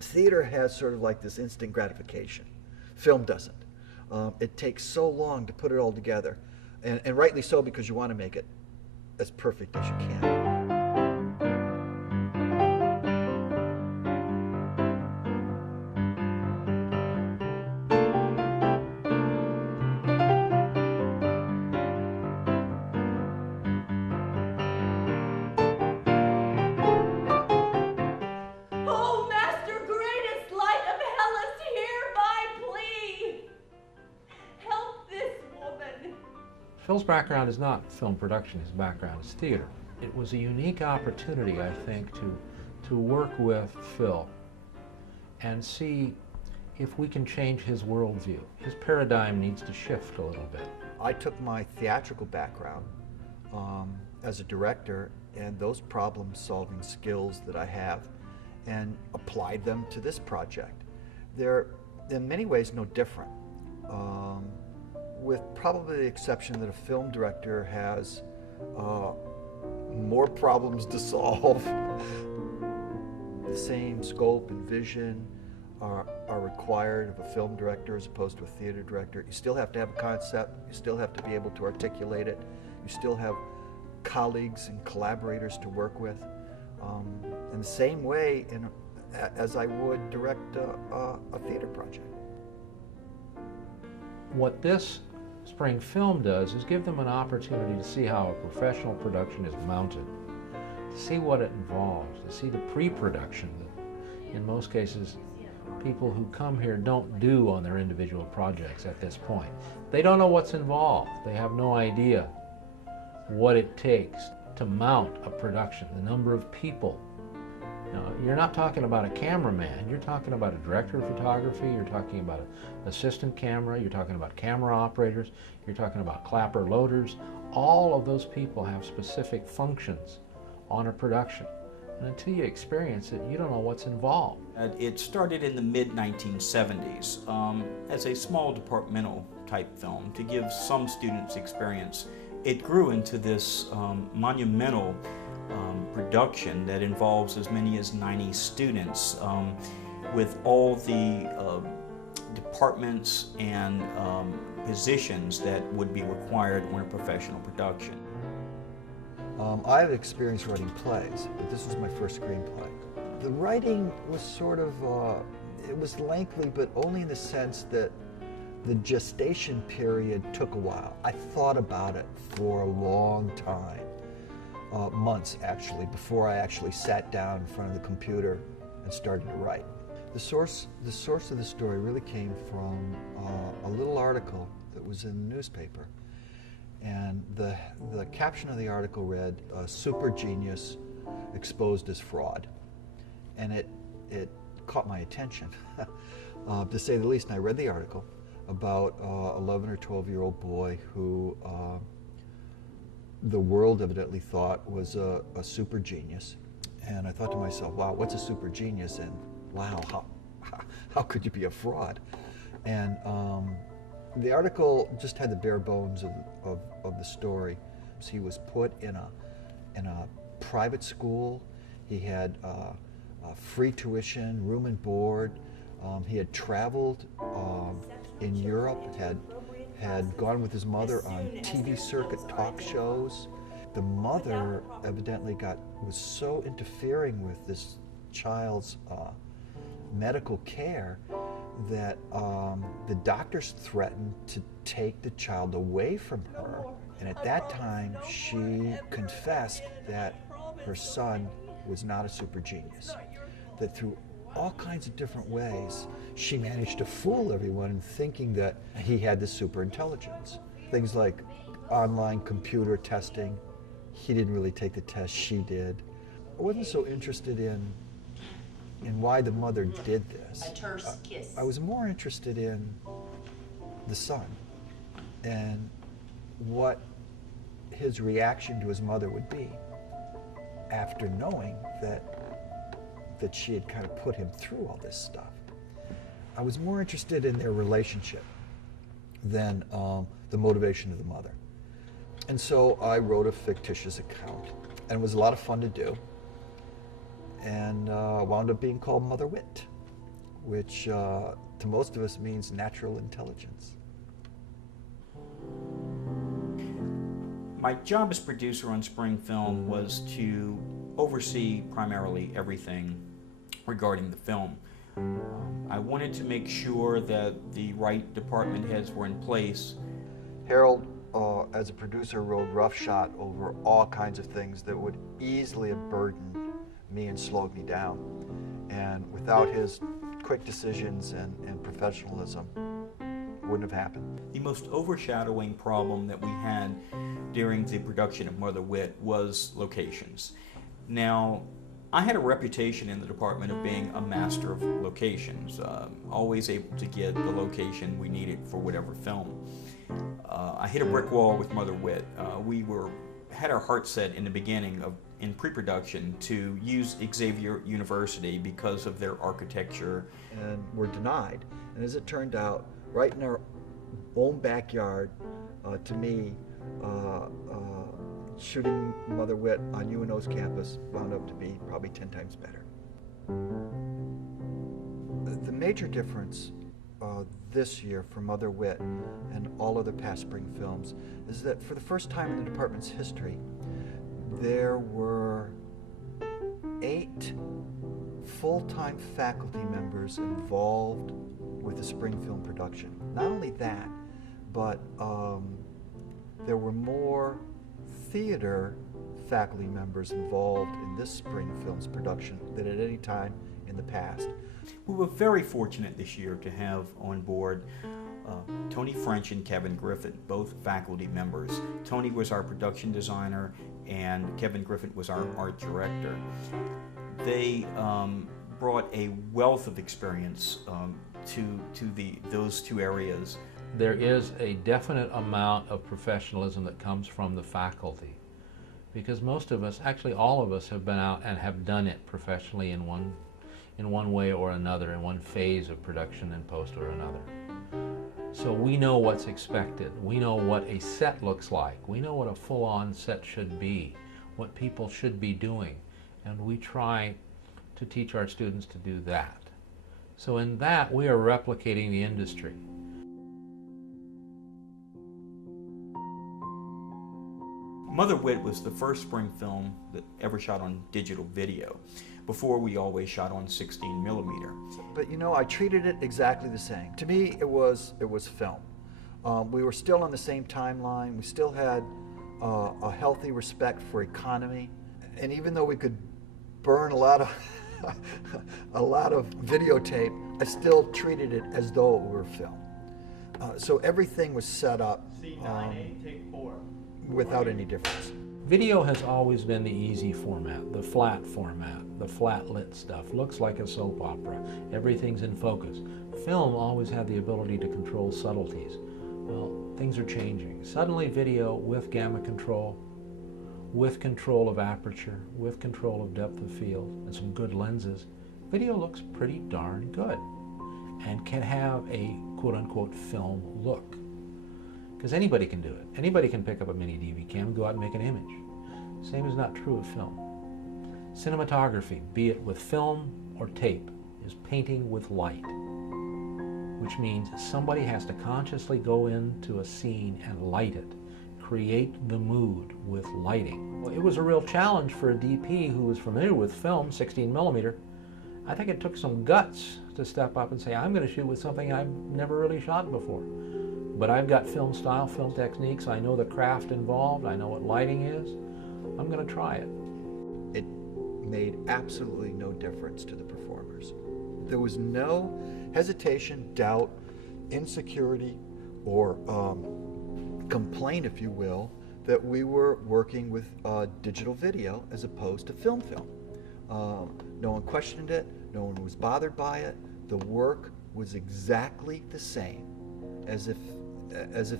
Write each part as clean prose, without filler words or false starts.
Theater has sort of like this instant gratification. Film doesn't. It takes so long to put it all together, and rightly so, because you want to make it as perfect as you can. Oh, Master, greatest light of hell is here by plea. Help this woman. Phil's background is not film production, his background is theater. It was a unique opportunity, I think, to work with Phil and see if we can change his worldview. His paradigm needs to shift a little bit. I took my theatrical background as a director and those problem-solving skills that I have and applied them to this project. They're in many ways no different, with probably the exception that a film director has more problems to solve. The same scope and vision are required of a film director as opposed to a theater director. You still have to have a concept, you still have to be able to articulate it, you still have colleagues and collaborators to work with. In the same way as I would direct a theater project. What this spring film does is give them an opportunity to see how a professional production is mounted, to see what it involves, to see the pre-production that in most cases people who come here don't do on their individual projects at this point. They don't know what's involved. They have no idea what it takes to mount a production, the number of people. Now, you're not talking about a cameraman, you're talking about a director of photography, you're talking about an assistant camera, you're talking about camera operators, you're talking about clapper loaders. All of those people have specific functions on a production. And until you experience it, you don't know what's involved. It started in the mid-1970s as a small departmental type film to give some students experience. It grew into this monumental production that involves as many as 90 students with all the departments and positions that would be required on a professional production. I have experience writing plays, but this was my first screenplay. The writing was sort of, it was lengthy, but only in the sense that the gestation period took a while. I thought about it for a long time, months actually, before I actually sat down in front of the computer and started to write. The source of the story really came from a little article that was in the newspaper. And the caption of the article read, "Super genius exposed as fraud." And it caught my attention, to say the least. And I read the article about 11 or 12-year-old boy who the world evidently thought was a super genius. And I thought to myself, wow, what's a super genius? And wow, how could you be a fraud? And the article just had the bare bones of the story. So he was put in a private school. He had free tuition, room and board. He had traveled in Europe, had gone with his mother on TV circuit talk shows. The mother evidently was so interfering with this child's medical care that the doctors threatened to take the child away from her. And at that time, she confessed that her son was not a super genius. That through all kinds of different ways, she managed to fool everyone in thinking that he had this super intelligence. Things like online computer testing. He didn't really take the test, she did. I wasn't so interested in why the mother did this. A terse kiss. I was more interested in the son and what his reaction to his mother would be after knowing that she had kind of put him through all this stuff. I was more interested in their relationship than the motivation of the mother. And so I wrote a fictitious account, and it was a lot of fun to do, and wound up being called Mother Wit. which to most of us means natural intelligence. My job as producer on Spring Film was to oversee primarily everything regarding the film. I wanted to make sure that the right department heads were in place. Harold, as a producer, rode roughshod over all kinds of things that would easily have burdened me and slowed me down. And without his quick decisions and professionalism, it wouldn't have happened. The most overshadowing problem that we had during the production of Mother Wit was locations. Now, I had a reputation in the department of being a master of locations, always able to get the location we needed for whatever film. I hit a brick wall with Mother Wit. We had our heart set in the beginning in pre-production to use Xavier University because of their architecture. And were denied. And as it turned out, right in our own backyard, to me, shooting Mother Wit on UNO's campus wound up to be probably 10 times better. The major difference this year for Mother Wit and all other past spring films is that for the first time in the department's history, there were 8 full-time faculty members involved with the spring film production. Not only that, but there were more theater faculty members involved in this spring film's production than at any time in the past. We were very fortunate this year to have on board Tony French and Kevin Griffin, both faculty members. Tony was our production designer and Kevin Griffin was our art director. They brought a wealth of experience to those two areas. There is a definite amount of professionalism that comes from the faculty, because most of us, actually all of us, have been out and have done it professionally in one way or another, in one phase of production and post or another. So we know what's expected. We know what a set looks like. We know what a full-on set should be, what people should be doing, and we try to teach our students to do that. So in that, we are replicating the industry. Mother Wit was the first spring film that ever shot on digital video. Before, we always shot on 16mm. But you know, I treated it exactly the same. To me, it was film. We were still on the same timeline. We still had a healthy respect for economy. And even though we could burn a lot of videotape, I still treated it as though it were film. So everything was set up without any difference. Video has always been the easy format, the flat format, the flat lit stuff. Looks like a soap opera. Everything's in focus. Film always had the ability to control subtleties. Well, things are changing. Suddenly video with gamma control, with control of aperture, with control of depth of field, and some good lenses, video looks pretty darn good and can have a quote-unquote film look. Because anybody can do it. Anybody can pick up a mini DV cam and go out and make an image. Same is not true of film. Cinematography, be it with film or tape, is painting with light, which means somebody has to consciously go into a scene and light it, create the mood with lighting. Well, it was a real challenge for a DP who was familiar with film, 16mm. I think it took some guts to step up and say, I'm going to shoot with something I've never really shot before. But I've got film style, film techniques, I know the craft involved, I know what lighting is, I'm going to try it. It made absolutely no difference to the performers. There was no hesitation, doubt, insecurity, or complaint, if you will, that we were working with digital video as opposed to film. No one questioned it, no one was bothered by it. The work was exactly the same as if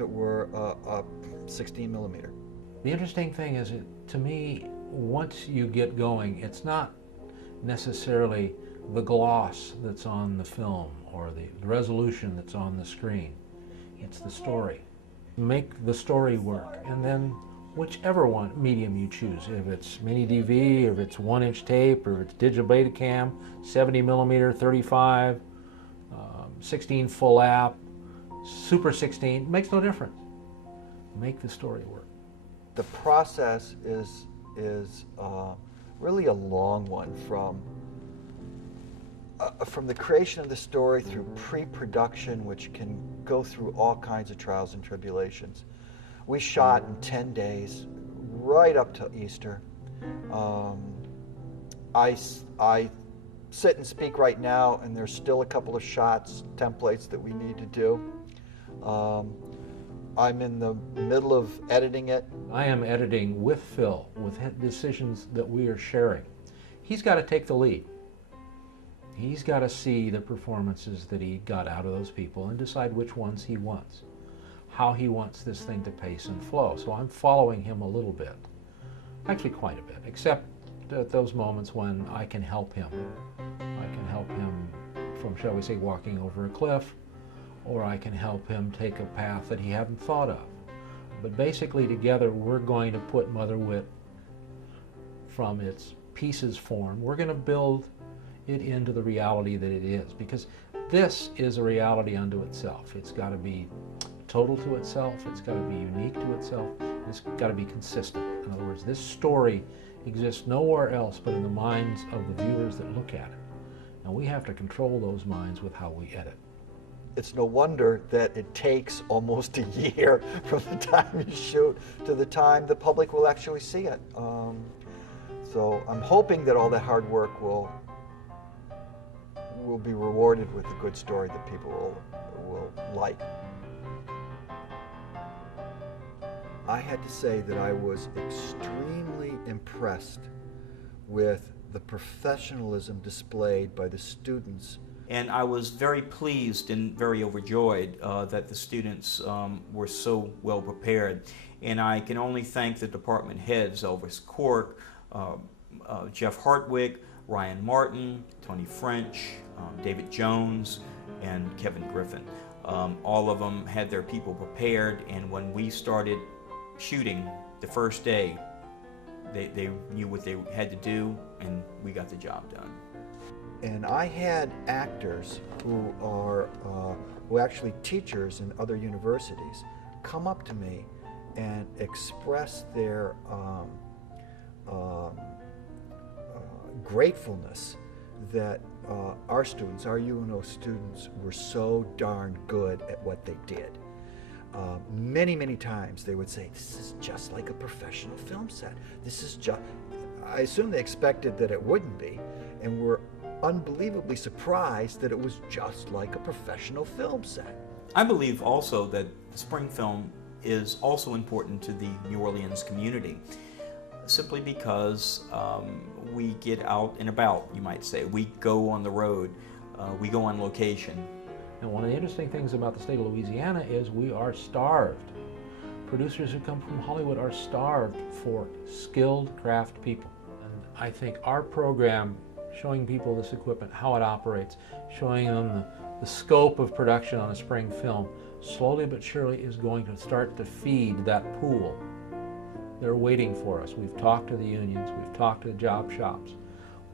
it were a 16mm. The interesting thing is, to me, once you get going, it's not necessarily the gloss that's on the film or the resolution that's on the screen. It's the story. Make the story work, and then whichever medium you choose, if it's mini DV, if it's 1-inch tape, or if it's digital Betacam, 70mm, 35, 16 full app, Super 16, makes no difference. Make the story work. The process is really a long one from the creation of the story through pre-production, which can go through all kinds of trials and tribulations. We shot in 10 days, right up to Easter. I sit and speak right now, and there's still a couple of shots, templates that we need to do. I'm in the middle of editing it. I am editing with Phil, with decisions that we are sharing. He's got to take the lead. He's got to see the performances that he got out of those people and decide which ones he wants, how he wants this thing to pace and flow. So I'm following him a little bit, actually quite a bit, except at those moments when I can help him. I can help him from, shall we say, walking over a cliff, or I can help him take a path that he hadn't thought of. But basically together we're going to put Mother Wit from its pieces form. We're going to build it into the reality that it is, because this is a reality unto itself. It's got to be total to itself, it's got to be unique to itself, it's got to be consistent. In other words, this story exists nowhere else but in the minds of the viewers that look at it. And we have to control those minds with how we edit. It's no wonder that it takes almost a year from the time you shoot to the time the public will actually see it. So I'm hoping that all that hard work will be rewarded with a good story that people will like. I had to say that I was extremely impressed with the professionalism displayed by the students. And I was very pleased and very overjoyed that the students were so well prepared. And I can only thank the department heads, Elvis Cork, Jeff Hartwig, Ryan Martin, Tony French, David Jones, and Kevin Griffin. All of them had their people prepared, and when we started shooting the first day, they knew what they had to do, and we got the job done. And I had actors who are who actually teachers in other universities come up to me and express their gratefulness that our students, our UNO students, were so darn good at what they did. Many, many times they would say, "This is just like a professional film set. This is just." I assume they expected that it wouldn't be, and were unbelievably surprised that it was just like a professional film set. I believe also that spring film is also important to the New Orleans community, simply because we get out and about, you might say. We go on the road, we go on location. And one of the interesting things about the state of Louisiana is we are starved. Producers who come from Hollywood are starved for skilled craft people. And I think our program, showing people this equipment, how it operates, showing them the scope of production on a spring film, slowly but surely is going to start to feed that pool. They're waiting for us. We've talked to the unions, we've talked to the job shops.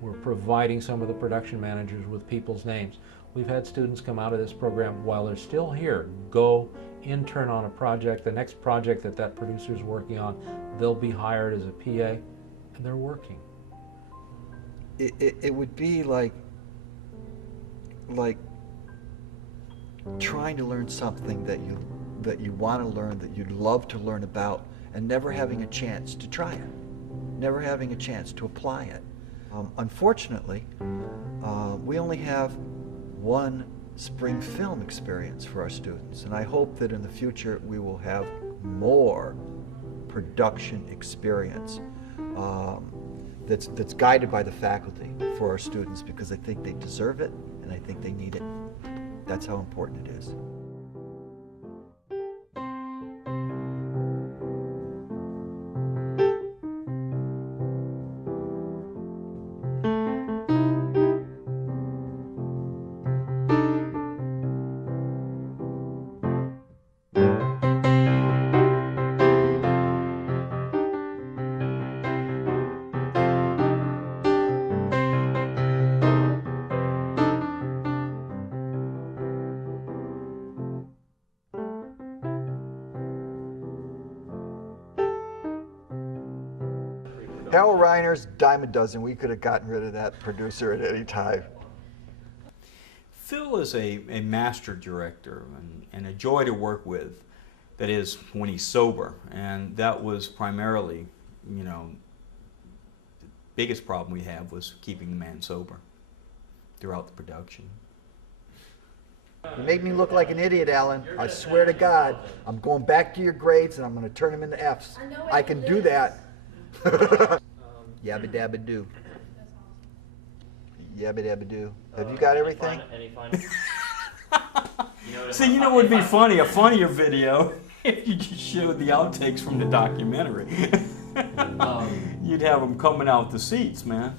We're providing some of the production managers with people's names. We've had students come out of this program while they're still here, go intern on a project, the next project that that producer's working on, they'll be hired as a PA, and they're working. It would be like trying to learn something that you want to learn, that you'd love to learn about, and never having a chance to try it, never having a chance to apply it. Unfortunately, we only have one spring film experience for our students, and I hope that in the future we will have more production experience that's guided by the faculty for our students, because I think they deserve it and I think they need it. That's how important it is. Carol Reiner's dime a dozen. We could have gotten rid of that producer at any time. Phil is a master director and a joy to work with. That is, when he's sober. And that was primarily, you know, the biggest problem we have was keeping the man sober throughout the production. You make me look like an idiot, Alan. I swear to God, I'm going back to your grades and I'm going to turn them into F's. I can do that. Yabba dabba doo. Yabba dabba doo. Have you got everything? Any final? See, you know what would be funny? A funnier video if you just showed the outtakes from the documentary. You'd have them coming out the seats, man.